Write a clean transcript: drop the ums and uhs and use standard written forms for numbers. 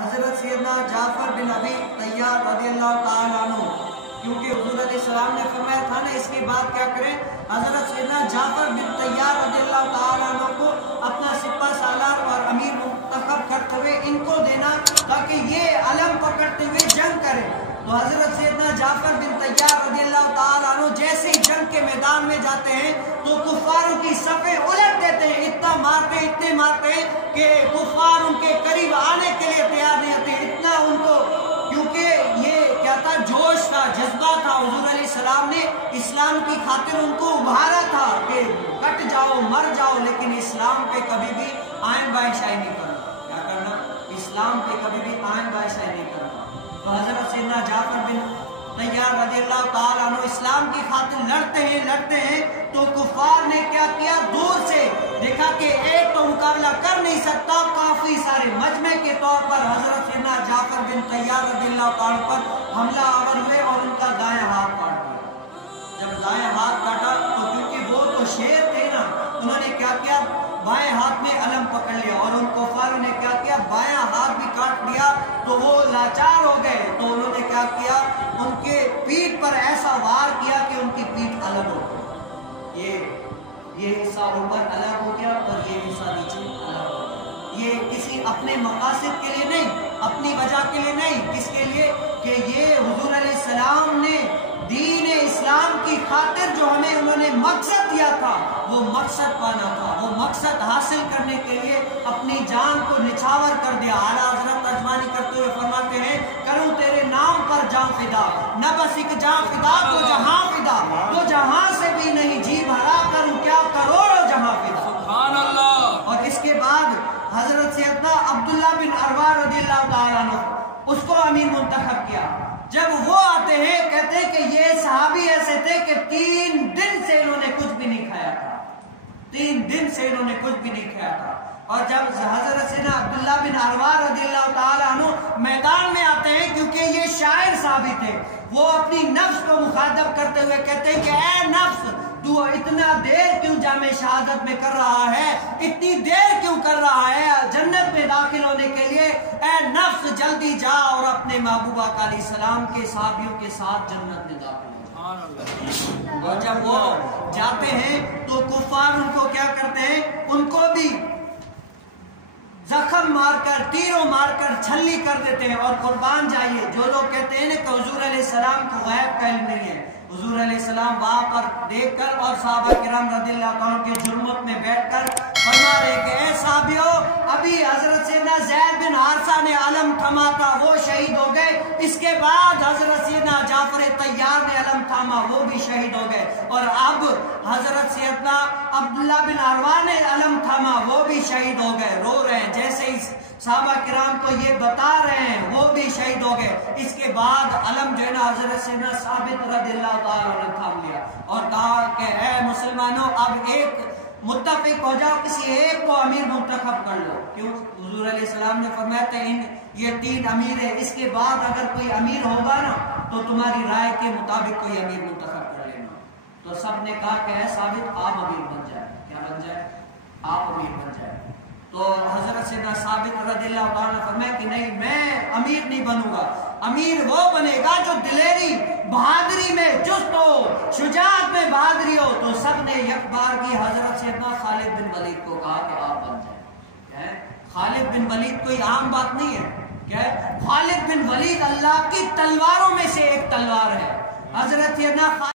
حضرت سیدنا جعفر بن ابی طیار رضی اللہ تعالیٰ عنہ، کیونکہ حضور علیہ السلام نے فرمایا تھا نا اس کے بعد کیا کریں، حضرت سیدنا جعفر بن طیار رضی اللہ تعالیٰ عنہ کو اپنا سپہ سالار اور امیر منتخب کرتے ہوئے ان کو دینا تاکہ یہ علم پکڑتے ہوئے جنگ کریں۔ تو حضرت سیدنا جعفر بن طیار رضی اللہ تعالیٰ عنہ جیسے ہی جنگ کے میدان میں جاتے ہیں تو کفاروں کی صفیں الٹ دیتے ہیں، اتنا مارتے ہیں کہ کفار ان کے قریب آنے کے لیے تیار نہیں ہوتے، اتنا ان کو، کیونکہ یہ کیا تھا، جوش تھا، جذبہ تھا۔ حضور علیہ السلام نے اسلام کی خاطر ان کو ابھارا تھا کہ کٹ جاؤ مر جاؤ، لیکن اسلام پہ کبھی بھی آئین بائیں شائی نہیں کرنا۔ کیا کرنا؟ اسلام پہ کبھی بھی آئین بائیں شائی نہیں کرنا۔ تو حضرت سیدنا جعفر بن طیار رضی اللہ تعالیٰ عنہ اسلام کی خاطر لڑتے ہیں تو کفار نے کیا کیا، دور سے دیکھا کہ ایک تو مقابلہ کر نہیں سکتا، کافی سارے مجمع کے طور پر حضرت سیدنا جعفر بن طیار رضی اللہ تعالیٰ پر حملہ آور ہوئے اور ان کا دائیں ہاتھ کاٹ دیا۔ جب دائیں ہاتھ کاٹا تو کیونکہ وہ تو شیر تھے نا، انہوں نے کیا کیا، بائیں ہاتھ میں علم پکڑ لیا، اور ان کفاروں نے کیا کیا، بائیں ہاتھ بھی کاٹ لیا تو وہ لاچار ہو گئے۔ تو انہوں نے کیا کیا، ان کے پیٹھ پر ایسا وار کیا کہ ان کی پیٹھ الگ ہو گئی، یہ حصہ اوپر الگ ہو گیا اور یہ حصہ نیچے الگ ہو گیا۔ یہ کسی اپنے مقاصد کے لیے نہیں، اپنی وجہ کے لیے نہیں، کس کے لیے کہ یہ حضور علیہ السلام نے دین اسلام کی خاطر جو ہمیں انہوں نے مقصد دیا تھا وہ مقصد پانا تھا، وہ مقصد حاصل کرنے کے لیے اپنی جان کو نچھاور کر دیا۔ اعلیٰ حضرت ترجمانی کرتے ہوئے فرماتے ہیں، کروں تیرے نام پر جان فدا، نہ بس ایک جان فدا تو جہاں فدا، تو جہاں سے بھی نہیں جی بھرا، کروں کیا کروڑوں جہاں فدا۔ سبحان اللہ۔ اور اس کے بعد حضرت سیدنا عبداللہ بن اروا رضی اللہ تعالیٰ عنہ، اس کو امیر منتخب کیا۔ جب وہ آتے ہیں کہتے ہیں کہ یہ صحابی ایسے تھے کہ 3 دن سے انہوں نے کچھ بھی نہیں کھایا تھا، 3 دن سے انہوں نے کچھ بھی نہیں کھایا تھا۔ اور جب حضرت سیدنا عبداللہ بن اروا رضی اللہ تعالیٰ عنہ میدان میں آتے ہیں، کیونکہ یہ شاعر صحابی تھے، وہ اپنی نفس کو مخاطب کرتے ہوئے کہتے ہیں کہ اے نفس، تو اتنا دیر کیوں جامع شہادت میں کر رہا ہے، اتنی دیر کیوں کر رہا ہے جنت میں داخل ہونے کے لیے؟ اے نفس جلدی جا اور اپنے محبوبہ علیہ السلام کے صحابیوں کے ساتھ جنت میں داخل ہو۔ اور جب وہ جاتے ہیں تو کفار ان کو کیا کرتے ہیں، ان کو بھی زخم مار کر، تیروں مار کر چھلی کر دیتے ہیں۔ اور قربان جائیے، جو لوگ کہتے ہیں کہ حضور علیہ السلام کو غیب کا علم نہیں ہے، حضور علیہ السلام وہاں پر دیکھ کر اور صحابہ کرام رضی اللہ عنہ کے جرمت میں بیٹھ کر فرما رہے کہ اے صحابیو، ابھی حضرت سیدنا زید بن حارثہ نے علم تھاما تھا، وہ شہید ہو گئے، اس کے بعد حضرت سیدنا جعفر طیار نے علم تھاما، وہ بھی شہید ہو گئے، اور اب حضرت سیدنا عبداللہ بن اروا نے علم تھاما، وہ بھی شہید ہو گئے۔ رو رہے ہیں، جیسے ہی صحابہ کرام کو یہ بتا رہے ہیں وہ بھی شہید ہو گئے۔ اس کے بعد علم جو ہے نا حضرت سیدنا ثابت رضی اللہ تعالیٰ نے تھام لیا اور کہا کہ اے مسلمانوں، اب ایک متفق ہو جاؤ، کسی ایک کو امیر منتخب کر لو۔ کیوں؟ حضور علیہ السلام نے فرمایا تھا یہ 3 امیر ہیں، اس کے بعد اگر کوئی امیر ہوگا نا تو تمہاری رائے کے مطابق کوئی امیر منتخب کر لینا۔ تو سب نے کہا کہ اے ثابت، آپ امیر بن جائے۔ کیا بن جائے؟ آپ امیر بن جائے۔ تو حضرت سیدنا ثابت رضی اللہ تعالیٰ نے فرمایا کہ نہیں، میں امیر نہیں بنوں گا، امیر وہ بنے گا جو دلیری بہادری میں چست ہو، شجاعت میں بہادری ہو۔ تو سب نے یک بار کی حضرت سیدنا خالد بن ولید کو کہا کہ آپ بن جائیں۔ خالد بن ولید کوئی عام بات نہیں ہے، کیا ہے؟ خالد بن ولید اللہ کی تلواروں میں سے ایک تلوار ہے۔ حضرت سیدنا